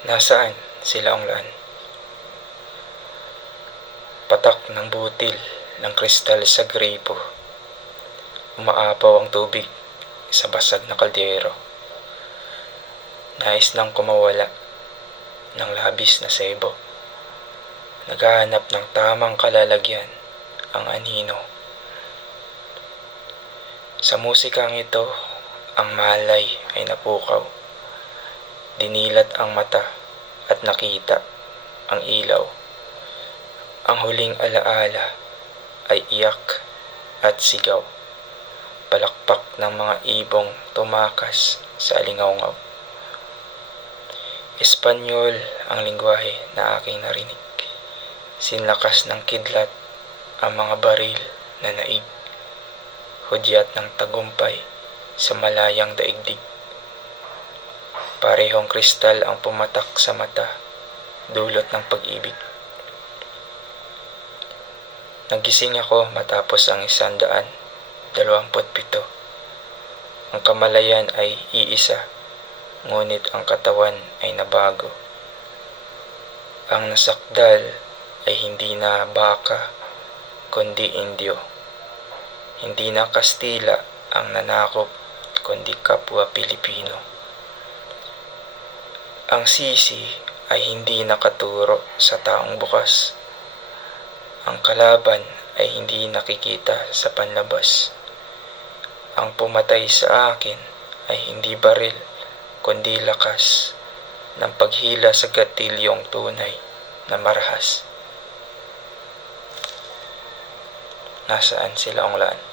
Nasaan sila unglan? Patak ng butil ng kristal sa gripo. Umaapaw ang tubig sa basag na kaldero. Nais nang kumawala ng labis na sebo. Naghahanap ng tamang kalalagyan ang anino. Sa musikang ito, ang malay ay napukaw. Dinilat ang mata at nakita ang ilaw. Ang huling alaala ay iyak at sigaw. Palakpak ng mga ibong tumakas sa alingawngaw. Espanyol ang lingwahe na aking narinig. Sinlakas ng kidlat ang mga baril na naig. Hudyat ng tagumpay sa malayang daigdig. Parehong kristal ang pumatak sa mata, dulot ng pag-ibig. Nagising ako matapos ang 127. Ang kamalayan ay iisa, ngunit ang katawan ay nabago. Ang nasakdal ay hindi na baka, kundi Indio. Hindi na Kastila ang nanakop, kundi kapwa Pilipino. Ang sisi ay hindi nakaturo sa taong bukas. Ang kalaban ay hindi nakikita sa panlabas. Ang pumatay sa akin ay hindi baril, kundi lakas ng paghila sa gatilyong tunay na marahas. Nasaan sila unglan?